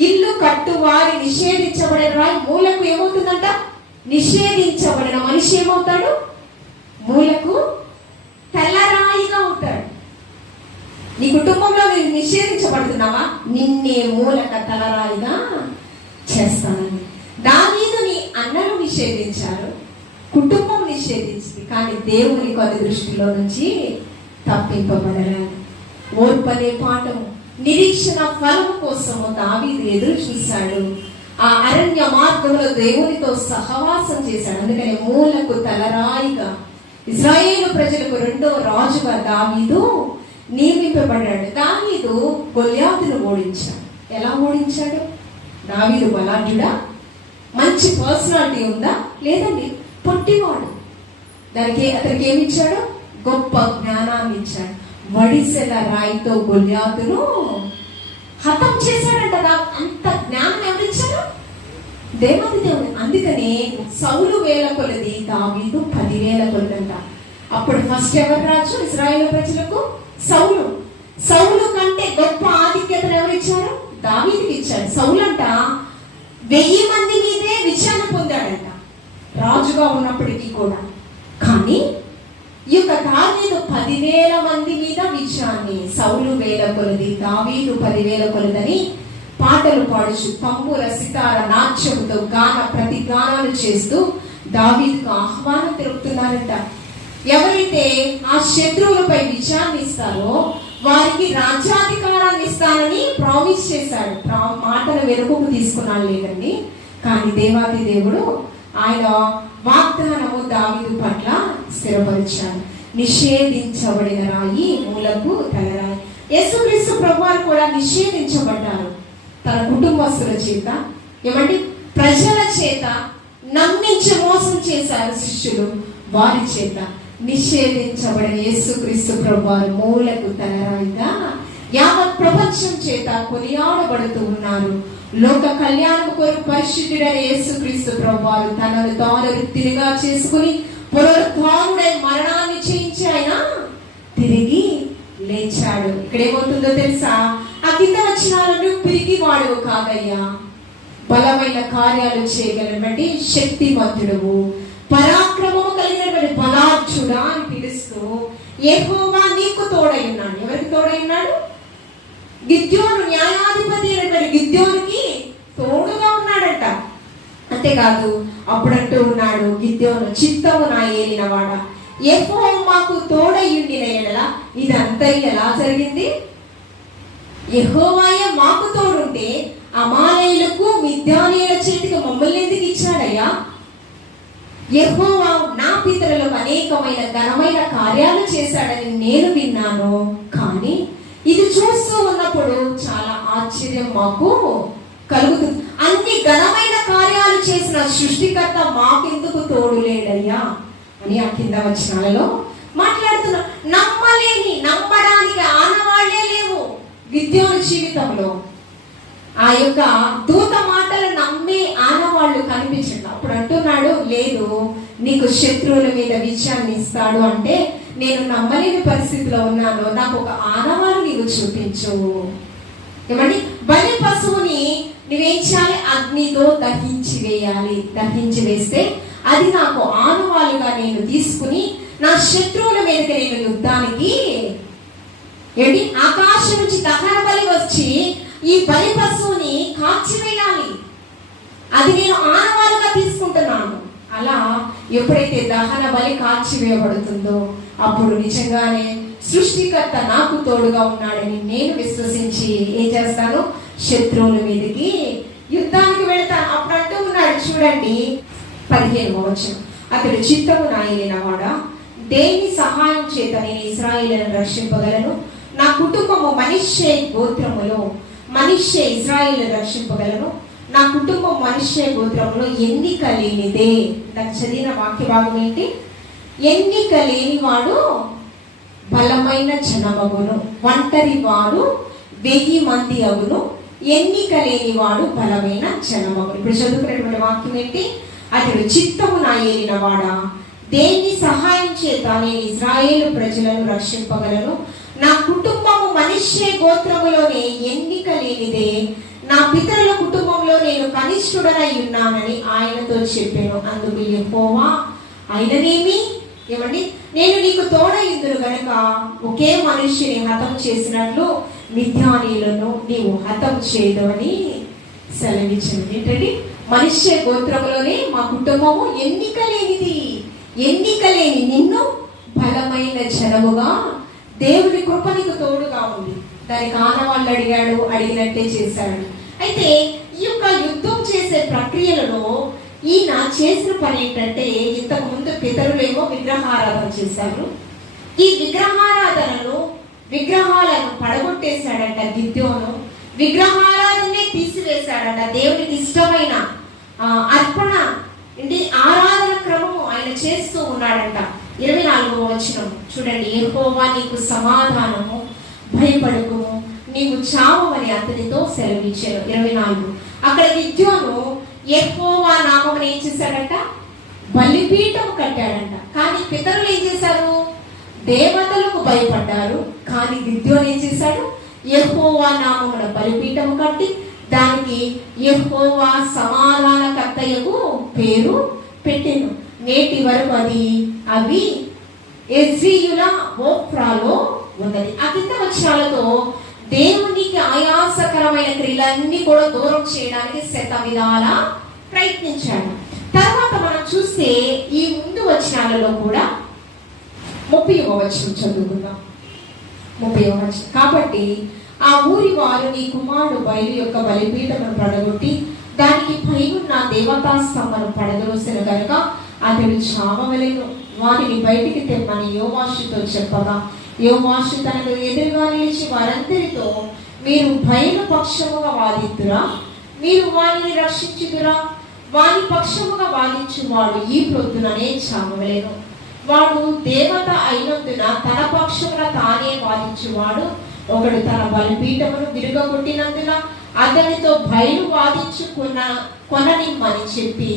ఇల్లు కట్టువారి నిషేధించబడిన రాయి మూలకు ఏమవుతుందంట? నిషేధించబడిన మనిషి ఏమవుతాడు? మూలకు తెల్లరాయిగా అవుతాడు. నీ కుటుంబంలో నేను నిషేధించబడుతున్నావా? నిన్నే మూలక తలరాయిగా చేస్తానని. దావీదుని అన్నలు నిషేధించారు, కుటుంబం నిషేధించింది, కానీ దేవుని కొద్ది దృష్టిలో నుంచి తప్పింపబడరాదు. ఓర్పనే పాఠము, నిరీక్షణ ఫలము కోసము దావీదు ఎదురు చూశాడు. ఆ అరణ్య మార్గంలో దేవునితో సహవాసం చేశాడు. అందుకని మూలకు తలరాయిగా ఇశ్రాయేలు ప్రజలకు 2వ రాజుగా దావీదు నియమింపబడ్డాడు. దావీదు గొల్యాతును ఓడించాడు. ఎలా ఓడించాడు? దావీదు బలాఢ్యుడా? మంచి పర్సనాలిటీ ఉందా? లేదండి, పొట్టివాడు. అతనికి ఏమి ఇచ్చాడు? గొప్ప జ్ఞానాన్ని ఇచ్చాడు. వడిసెల రాయితో గొల్యాతును హతం చేశాడంట. అంత జ్ఞానం ఎవరిచ్చారు? దేవాది దేవుడు. అందుకని సౌలు 1000 కొలది, దావీదు 10,000 కొలదంట. అప్పుడు ఫస్ట్ ఎవరు రాజు ఇశ్రాయేలు ప్రజలకు? సౌలు కంటే గొప్ప ఆధిక్యతను ఎవరిచ్చారు? దావీదుకి ఇచ్చారు. సౌలు అంట 1000 మంది మీదే విజయాన్ని పొందాడంట రాజుగా ఉన్నప్పటికీ కూడా. కానీ ఈ యొక్క దావీదు 10,000 మంది మీద విజయాన్ని, సౌలు 1000 కొలది, దావీదు 10,000 కొలదని పాటలు పాడుచు తంబుర సితార నాట్యముతో ప్రతి గానాలు చేస్తూ దావీదుకు ఆహ్వానం తెలుపుతున్నారంట. ఎవరైతే ఆ శత్రువులపై విజయాన్ని ఇస్తారో వారికి రాజ్యాధికారాన్ని ఇస్తానని ప్రామిస్ చేశాడు. మాటను వెనుకకు తీసుకున్నాడు లేదండి, కానీ దేవాది దేవుడు ఆయన వాగ్దానము దావీదు పట్ల స్థిరపరిచాడు. నిషేధించబడిన రాయి మూలకు తలరాయి. యేసుక్రీస్తు ప్రభువారు కూడా నిషేధించబడ్డారు తన కుటుంబస్తుల చేత, ఏమంటే ప్రజల చేత నమ్మించి మోసం చేశారు శిష్యులు. వారి చేత నిషేధించబడిన యేసుక్రీస్తు ప్రభువారు మూలకు తయారైగా యావత్ ప్రపంచం చేత కొనియాడబడుతూ ఉన్నారు. లోక కళ్యాణం కొరకు పరిశుద్ధుడైన యేసుక్రీస్తు ప్రభువారు తనను తాను రిక్తిగా చేసుకుని పునరుద్ధానుడై మరణాన్ని చేయించి ఆయన తిరిగి లేచాడు. ఇక్కడ ఏమవుతుందో తెలుసా? ఆ కింద వచనాలను పిరిగి వాడు కాదయ్యా, బలమైన కార్యాలు చేయగలటువంటి శక్తిమంతుడు, పరాక్రమము కలిగినటువంటి బలార్జుడా అని పిలుస్తూ యెహోవా నీకు తోడై ఉన్నాడు. ఎవరికి తోడై ఉన్నాడు? గిద్యోను, న్యాయాధిపతి అయినటువంటి గిద్యోనుకి తోడుగా ఉన్నాడట. అంతేకాదు అప్పుడంటూ ఉన్నాడు గిద్యోను, చిత్తము నా ఏలినవాడ యెహోవా మాకు తోడయ్యుండిన ఎడల ఇదంతా ఎలా జరిగింది? యెహోవాయే మాకు తోడుంటే అమాలేయులకు మిద్యానీయుల చేతికి మమ్మల్ని ఎందుకు ఇచ్చాడయ్యా? యెహోవా నా పితరులకు అనేకమైన ఘనమైన కార్యాలు చేశాడని నేను విన్నాను. కానీ ఇది చూస్తూ ఉన్నప్పుడు చాలా ఆశ్చర్యం మాకు కలుగుతుంది. అన్ని ఘనమైన కార్యాలు చేసిన సృష్టికర్త మాకెందుకు తోడు లేడయ్యా అని ఆ కింద వచనాలలో మాట్లాడుతున్నా. నమ్మడానికి ఆనవాళ్లే లేవు గిద్యోను జీవితంలో. ఆ యొక్క దూత మాటలు నమ్మే ఆనవాళ్ళు కనిపించట్లేదు. అప్పుడు అంటున్నాడు, లేదు నీకు శత్రువుల మీద విజయాన్ని ఇస్తాడు అంటే నేను నమ్మలేని పరిస్థితిలో ఉన్నాను, నాకు ఒక ఆనవాళ్ళు నీవు చూపించు. ఏమండి, బలి పశువుని నువ్వేం చేయాలి? అగ్నితో దహించి వేయాలి. దహించి వేస్తే అది నాకు ఆనవాలుగా నేను తీసుకుని నా శత్రువుల మీదకి నేను యుద్ధానికి ఏంటి ఆకాశం నుంచి దహన బలి వచ్చి ఈ బలి పశువుని కాల్చివేయాలి. అది నేను ఆనవాలుగా తీసుకుంటున్నాను. అలా ఎప్పుడైతే దహన బలి కాల్చివేయబడుతుందో అప్పుడు నిజంగానే సృష్టికర్త నాకు తోడుగా ఉన్నాడని నేను విశ్వసించి ఏం చేస్తాను? శత్రువుల మీదకి యుద్ధానికి వెళ్తాను. అప్పుడు అంటూ ఉన్నాడు చూడండి 15వ వచనం, అతడు చిత్తము నాయనవాడా దేని సహాయం చేత నేను ఇశ్రాయేలును రక్షింపగలను? నా కుటుంబము మనిషే గోత్రములో ఇశ్రాయేలును రక్షింపగలను. నా కుటుంబం మనిషే గోత్రములో ఎన్నిక లేనిదే. దానికి చదివిన వాక్య భాగం ఏంటి? ఎన్నిక లేనివాడు బలమైన జనమగును, ఒంటరి వాడు 1000 మంది అగును, ఎన్నిక లేనివాడు బలమైన జనమగును. ఇప్పుడు చదువుకున్నటువంటి వాక్యం ఏంటి? అతడు చిత్తము నా ఏలినవాడా దేన్ని సహాయం చేత నేను ఇశ్రాయేలు ప్రజలను రక్షింపగలను? నా కుటుంబము మనిషే గోత్రములోనే ఎన్నిక లేనిదే. నా పితరుల కుటుంబంలో నేను కనిష్ఠుడనై ఉన్నానని ఆయనతో చెప్పాను. అందుకు యెహోవా ఆయననేమి ఏమండి, నేను నీకు తోడయిందును గనక ఒకే మనిషిని హతం చేసినట్లు మిద్యానీయులను నీవు హతం చేయదవని సెలవిచ్చింది. ఏంటండి, మనిషి గోత్రంలోనే మా కుటుంబము ఎన్నిక లేని నిన్ను బలమైన జనముగా దేవుడి కృప నీకు తోడుగా ఉంది. దానికి ఆనవాళ్ళు అడిగినట్టే చేశాడు. అయితే ఈ యొక్క యుద్ధం చేసే ప్రక్రియలలో ఈయన చేసిన పని ఏంటంటే, ఇంతకు ముందు పితరులేమో విగ్రహారాధన చేశారు. ఈ విగ్రహాలను పడగొట్టేశాడంట గిద్యోను. విగ్రహారాధనే తీసివేశాడంట. దేవుడికి ఇష్టమైన అర్పణ ఏంటి ఆరాధన క్రమము ఆయన చేస్తూ ఉన్నాడంట. 24వ వచనం చూడండి, యెహోవా నీకు సమాధానము, భయపడకుము, నీవు చావమని అతనితో సెలవిచ్చారు. 24 అక్కడ గిద్యోను యెహోవా నామమును ఏం చేశాడంట? బలిపీఠం కట్టాడంట. కానీ పితరులు ఏం చేశారు? దేవతలకు భయపడ్డారు. కానీ గిద్యోను ఏం చేశాడు? యెహోవా నామమున బలిపీఠం కట్టి దానికి యెహోవా సమాధానకర్తయకు పేరు పెట్టెను. నేటి వరకు అవి ఎజ్రీయుల ఓఫ్రాలో ఉన్నది. ఆ కింద వచనాలతో దేవునికి ఆయాసకరమైన క్రియలన్నీ కూడా దూరం చేయడానికి శత విధాల ప్రయత్నించాడు. తర్వాత మనం చూస్తే ఈ ముందు వచనాలలో కూడా 30వ వచనం చదువుకుందాం. 30వ వచనం, కాబట్టి ఆ ఊరి వారు నీ కుమారుడు బయలు యొక్క బలిపీఠమును పడగొట్టి దానికి పైనున్న దేవతా స్తంభను పడదోసిన కనుక అతడు చావవలెను. వారిని బయటికి తెమ్మని యోవాషుతో చెప్పగా యోవాషు తనకు ఎదురుగా నిలిచి వారందరితో, మీరు బయలు పక్షముగా వాదిద్దురా? మీరు వారిని రక్షించుదురా? వారి పక్షముగా వాదించువాడు ఈ ప్రొద్దుననే చావలేను. వాడు దేవత అయినందున తన పక్షమున తానే వాదించువాడు ఒకడు తన బలిపీఠమును విరుగగొట్టినందున అతనితో బయలు కొననిమ్మని చెప్పి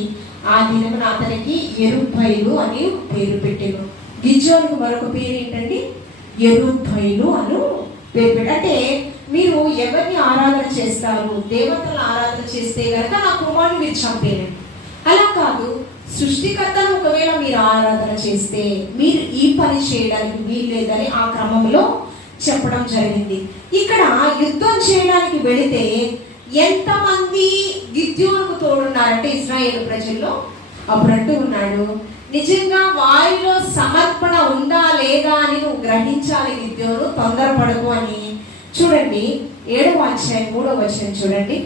ఆ దినమున అతనికి యెరుబ్బయలు అని పేరు పెట్టెను. గిద్యోనుకు మరొక పేరు ఏంటండి? యెరుబ్బయలు అను పేరు పెట్టు. అంటే మీరు ఎవరిని ఆరాధన చేస్తారు? దేవతలను ఆరాధన చేస్తే కనుక నా కుమారుని మీరు చంపేయండి. అలా కాదు, సృష్టికర్తను ఒకవేళ మీరు ఆరాధన చేస్తే మీరు ఈ పని చేయడానికి వీల్లేదని ఆ క్రమంలో చెప్పడం జరిగింది. ఇక్కడ యుద్ధం చేయడానికి వెళితే ఎంతమంది గిద్యోనుకు తోడున్నారంటే ఇశ్రాయేలు ప్రజల్లో అప్పుడు అంటూ ఉన్నాడు, నిజంగా వారిలో సమర్పణ ఉందా లేదా అని నువ్వు గ్రహించాలి గిద్యోను, తొందరపడకు అని. చూడండి 7వ అధ్యాయం 3వ వచనం చూడండి.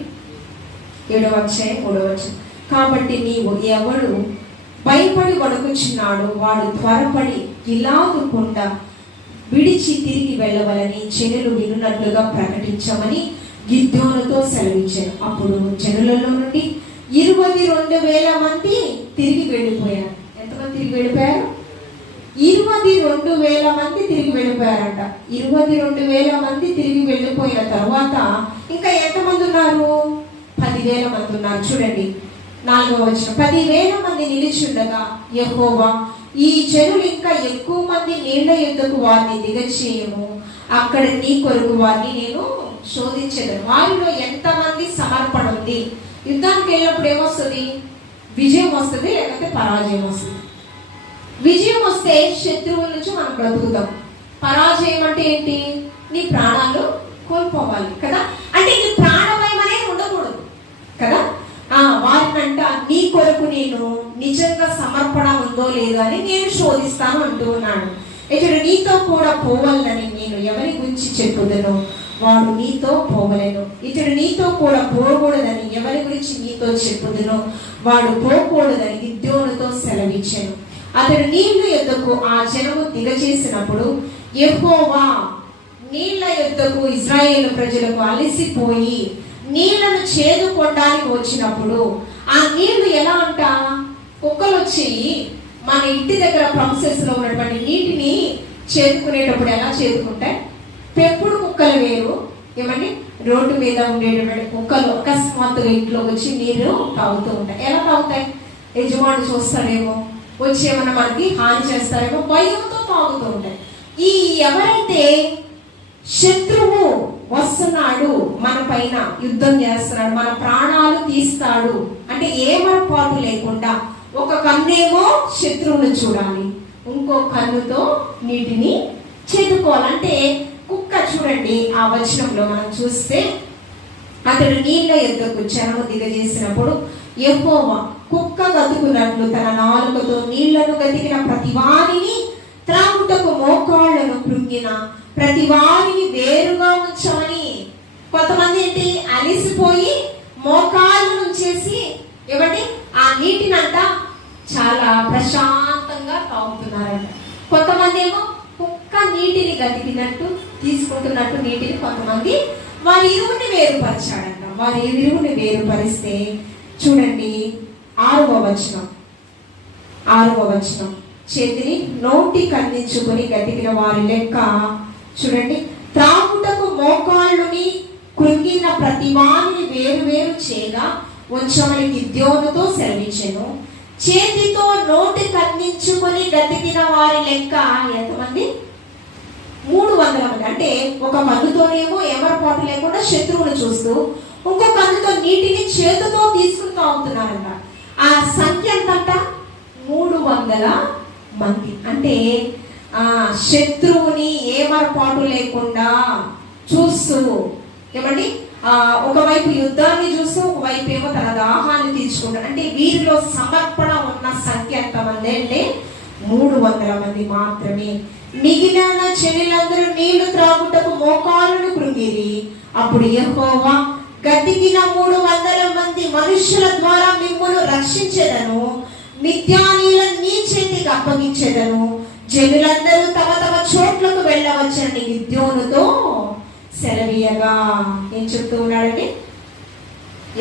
7వ అధ్యాయం 3వ వచనం. కాబట్టి నీవు ఎవడు భయపడి వణుకుచున్నాడు వాడు త్వరపడి గిలాదు కొండ విడిచి తిరిగి వెళ్ళవలని జనులు వినున్నట్లుగా ప్రకటించమని గిద్యోనుతో సెలవిచ్చాను. అప్పుడు జనులలో నుండి 22,000 మంది తిరిగి వెళ్ళిపోయారు. ఎంతమంది తిరిగి వెళ్ళిపోయారు? 22,000 మంది తిరిగి వెళ్ళిపోయారంట. 22,000 మంది తిరిగి వెళ్ళిపోయిన తర్వాత ఇంకా ఎంతమంది ఉన్నారు? 10,000 మంది ఉన్నారు. చూడండి 4వ వచనం. 10,000 మంది నిలిచుండగా యెహోవా, ఈ జనులు ఇంకా ఎక్కువ మంది నీళ్ల యుద్ధకు వారిని దిగచేయము, అక్కడ నీ కొరకు వారిని నేను శోధించేదాను. వారిలో ఎంతమంది సమర్పణ ఉంది? యుద్ధానికి వెళ్ళినప్పుడు ఏమొస్తుంది? విజయం వస్తుంది, లేకపోతే పరాజయం వస్తుంది. విజయం వస్తే శత్రువుల నుంచి మనం బ్రతుకుతాం. పరాజయం అంటే ఏంటి? నీ ప్రాణాలు కోల్పోవాలి కదా. అంటే నీ ప్రాణభయం అనేది ఉండకూడదు కదా. వారినంట నీ కొరకు నేను నిజంగా సమర్పణ ఉందో లేదో అని నేను శోధిస్తాను అంటూ ఉన్నాడు. ఇతడు నీతో కూడా పోవాలని నేను ఎవరి గురించి చెప్పుదును వాడు నీతో పోవలేను. ఇతడు నీతో కూడా పోకూడదని ఎవరి గురించి నీతో చెప్పుదును వాడు పోకూడదని గిద్యోనుతో సెలవిచ్చాను. అతడు నీళ్ల యొద్దకు ఆ జనము దిగచేసినప్పుడు యెహోవా నీళ్ల యొద్దకు ఇశ్రాయేలు ప్రజలకు అలసిపోయి నీళ్లను చేదుకోవడానికి వచ్చినప్పుడు ఆ నీళ్లు ఎలా అంట? కుక్కలు వచ్చి మన ఇంటి దగ్గర ప్రాసెస్ లో ఉన్నటువంటి నీటిని చేదుకునేటప్పుడు ఎలా చేదుకుంటాయి? పెంపుడు కుక్కలు వేరు, ఏమండి రోడ్డు మీద ఉండేటటువంటి కుక్కలు అకస్మాత్తుగా ఇంట్లో వచ్చి నీరు తాగుతూ ఉంటాయి. ఎలా తాగుతాయి? యజమాని చూస్తాడేమో, వచ్చి ఏమన్నా మనకి హాని చేస్తారేమో భయంతో తాగుతూ ఉంటాయి. ఈ ఎవరైతే శత్రువు వస్తున్నాడు, మన పైన యుద్ధం చేస్తున్నాడు, మన ప్రాణాలు తీస్తాడు అంటే ఏమరపాటు లేకుండా ఒక కన్నేమో శత్రువును చూడాలి, ఇంకో కన్నుతో నీటిని చేదుకోవాలంటే కుక్క. చూడండి ఆ వచనంలో మనం చూస్తే అతడు నీళ్ల యొద్దకు జనము దిగజేసినప్పుడు యెహోవా కుక్క గతుకున్నట్లు తన నాలుకతో నీళ్లను గతికిన ప్రతి వారిని త్రాగుటకు మోకాళ్లను కృంగిన ప్రతి వారిని వేరుగా ఉంచమని. కొంతమంది ఏంటి అలిసిపోయి మోకాళ్ళను ఉంచేసి ఏమంటే ఆ నీటినంట చాలా ప్రశాంతంగా తాగుతున్నారంట. కొంతమంది ఏమో కుక్క నీటిని గతికినట్టు తీసుకుంటున్నట్టు నీటిని కొంతమంది వారి ఇరువుని వేరుపరిచాడంట. వారి ఇరువుని వేరుపరిస్తే చూడండి 6వ వచనం. చేతిని నోటి కందించుకొని గతికిన వారి లెక్క చూడండి. త్రాగుటకు మోకాళ్ళుని కృంగిన ప్రతి వారిని వేరు వేరు చేయగా ఉంచమని గిద్యోనుతో సెలవిచ్చెను. చేతితో నోటి కందించుకొని గతికిన వారి లెక్క ఎంతమంది? 300 మంది. అంటే ఒక కన్నుతోనేమో ఏమరపాటు లేకుండా శత్రువును చూస్తూ ఇంకో కన్నుతో నీటిని చేతితో తీసుకుని తాగుతున్నారంట. ఆ సంఖ్య ఎంతంట? 300 మంది. అంటే శత్రువుని ఏమరపాటు లేకుండా చూస్తూ ఏమండి ఒకవైపు యుద్ధాన్ని చూస్తూ ఒకవైపు ఏమో తన దాహాన్ని తీర్చుకుంటాడు. అంటే వీరిలో సమర్పణ ఉన్న సంఖ్య ఎంతమంది అంటే 300 మంది మాత్రమే. మిగిలిన చెల్లెలందరూ నీళ్లు త్రాగుటకు మోకాళ్ళను కృంగిరి. అప్పుడు యెహోవా గతికిన 300 మంది మనుషుల ద్వారా మిమ్మును రక్షించెదను, మిద్యానీయులను నీ చేతికి అప్పగించెదను. జనులందరూ తమ తమ చోట్లకు వెళ్ళవచ్చు అని గిద్యోనుతో సెలవీయగా ఏం చెప్తూ ఉన్నాడండి?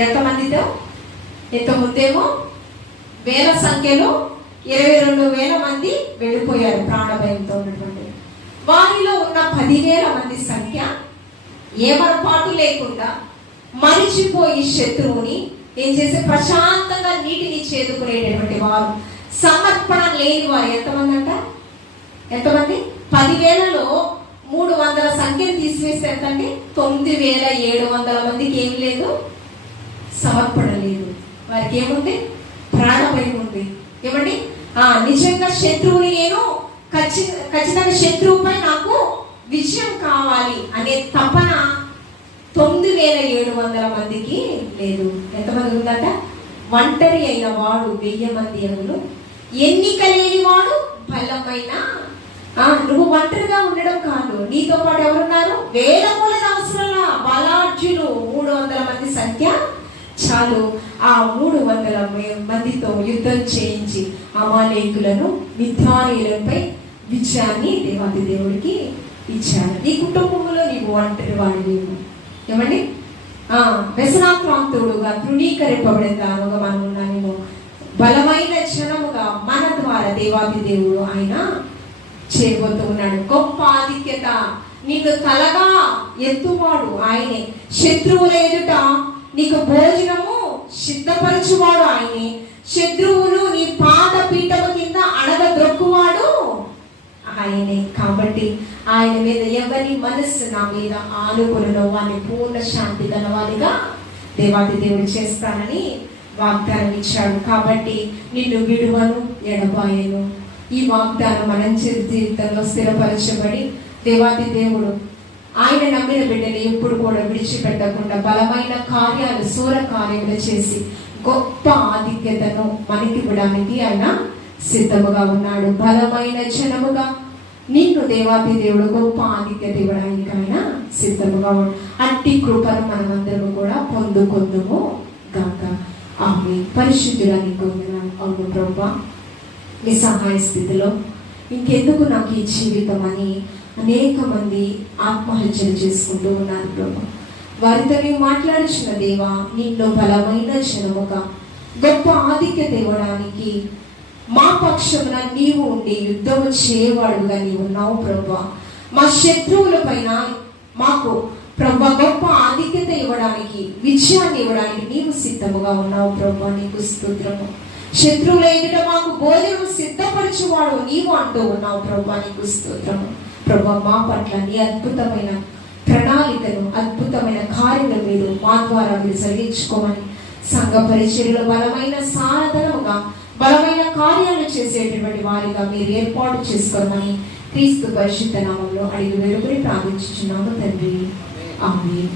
ఎంతమందితో? ఇంత ముందేమో వేల సంఖ్యలో 22,000 మంది వెళ్ళిపోయారు ప్రాణభయంతో ఉన్నటువంటి. వారిలో ఉన్న 10,000 మంది సంఖ్య ఏమరపాటు లేకుండా మరిచిపోయి శత్రువుని ఏం చేసి ప్రశాంతంగా నీటిని చేదుకునేటటువంటి వారు, సమర్పణ లేని వారు ఎంతమంది అంట? ఎంతమంది? 10,000లో 300 సంఖ్యను తీసివేస్తే ఎంతండి? 9,700 మందికి ఏం లేదు, సమర్పణ లేదు. వారికి ఏముంది? ప్రాణభయం ఉంది. ఏమండి? నిజంగా శత్రువుని నేను ఖచ్చితంగా శత్రువుపై నాకు విజయం కావాలి అనే తపన 9,700 మందికి లేదు. ఎంతమంది ఉందట? ఒంటరి అయిన వాడు 1000 మంది అగును, ఎన్నిక లేని వాడు బలమైన. నువ్వు ఒంటరిగా ఉండడం కాదు, నీతో పాటు ఎవరున్నారు? వేల మూలన అవసరంలా బలాఢ్యులు 300 మంది సంఖ్య చాలు. ఆ 300 మందితో యుద్ధం చేయించి అమాలేకులను, మిథ్యానీయులపై విజయాన్ని దేవాది దేవుడికి ఇచ్చారు. నీ కుటుంబంలో నీవు ఒంటరి వాడివి. ఏమండి? వ్యసనాక్రాంతుడుగా తృణీకరింపబడిన దానుగా మనం ఉన్నామేమో. బలమైన జనముగా మన ద్వారా దేవాది దేవుడు ఆయన చేయబోతూ ఉన్నాడు. గొప్ప ఆధిక్యత, నిన్ను తలగా ఎత్తువాడు ఆయనే. శత్రువుల ఎదుట నీకు భోజనము సిద్ధపరచువాడు ఆయనే. శత్రువులు నీ పాద పీఠము కింద అడగద్రొక్కువాడు ఆయనే. కాబట్టి ఆయన మీద ఎవరి మనస్సు నా మీద ఆనుకులను వారిని పూర్ణ శాంతి గలవారిగా దేవాది దేవుడు చేస్తానని వాగ్దానం ఇచ్చాడు. కాబట్టి నిన్ను విడువను, ఎడబాయను. ఈ వాగ్దానం మన జీవితంలో స్థిరపరచబడి దేవాది దేవుడు ఆయన నమ్మిన బిడ్డని ఎప్పుడు కూడా విడిచిపెట్టకుండా బలమైన కార్యాలు, శూర కార్యములు చేసి గొప్ప ఆధిక్యతను మనకి ఇవ్వడానికి ఆయన సిద్ధముగా ఉన్నాడు. బలమైన జనముగా నిన్ను దేవాది దేవుడు గొప్ప ఆధిక్యత ఇవ్వడానికి ఆయన సిద్ధముగా ఉన్నాడు. అట్టి కృపను మనమందరము కూడా పొందుకొందుము గాక. ఆమేన్. పరిశుద్ధురానికి వందనాలు. అవును ప్రభువా, నీ సహాయ స్థితిలో ఇంకెందుకు నాకు ఈ జీవితం అని అనేక మంది ఆత్మహత్యలు చేసుకుంటూ ఉన్నారు ప్రభు. వారితో నీవు మాట్లాడుచున్న దేవా, నిన్ను బలమైన జనముగా గొప్ప ఆధిక్యత ఇవ్వడానికి మా పక్షమున నీవు ఉండి యుద్ధము చేయవాడుగా నీవు ఉన్నావు ప్రభు. మా శత్రువుల పైన మాకు ప్రభు గొప్ప ఆధిక్యత ఇవ్వడానికి, విజయాన్ని ఇవ్వడానికి నీవు సిద్ధముగా ఉన్నావు ప్రభు. నీకు స్తోత్రము. శత్రువుల ఎదుట మాకు భోజనం సిద్ధపరచువాడు నీవు అంటూ ఉన్నావు ప్రభు. నీకు స్తోత్రము ప్రభు. మా పట్ల నీ అద్భుతమైన ప్రణాళికను, అద్భుతమైన కార్యలు మీరు మా ద్వారా మీరు జరిగించుకోమని, సంఘ పరిచర్యలో బలమైన సాధనముగా బలమైన కార్యాలు చేసేటువంటి వారిగా మీరు ఏర్పాటు చేసుకోమని క్రీస్తు పరిశుద్ధ నామంలో అడిగి వేడుకొని ప్రార్థించుచున్నాము తండ్రి. ఆమేన్.